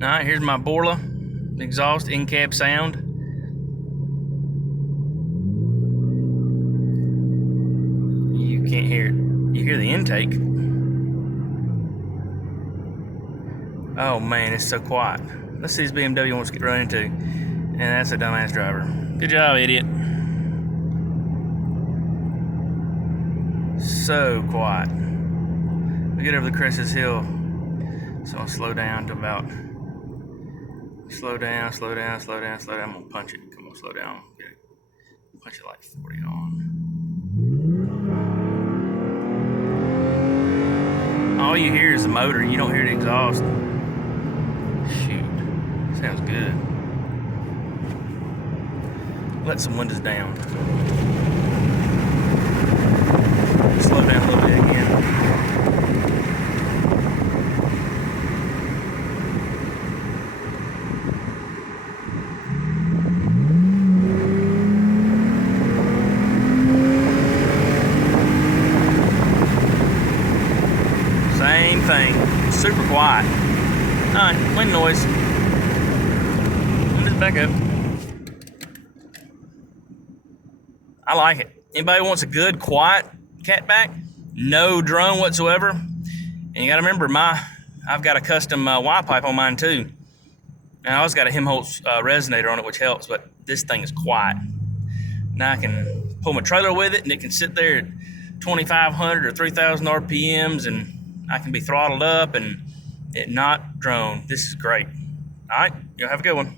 All right, here's my Borla exhaust in-cab sound. You can't hear it. You hear the intake. Oh man, it's so quiet. Let's see this BMW wants to get run into. And that's a dumbass driver. Good job, idiot. So quiet. We get over the crest of this hill. So I'll slow down to about, slow down. I'm gonna punch it. Come on, slow down. Get it. Punch it like 40 on. All you hear is the motor. You don't hear the exhaust. Shoot, sounds good. Let some windows down. Slow down a little bit again. Same thing, super quiet. All right, wind noise. Let me just back up. I like it. Anybody wants a good, quiet catback? No drone whatsoever. And you gotta remember, I've got a custom Y pipe on mine too. And I also got a Helmholtz resonator on it, which helps, but this thing is quiet. Now I can pull my trailer with it, and it can sit there at 2,500 or 3,000 RPMs, and I can be throttled up and it not drone. This is great. All right, y'all have a good one.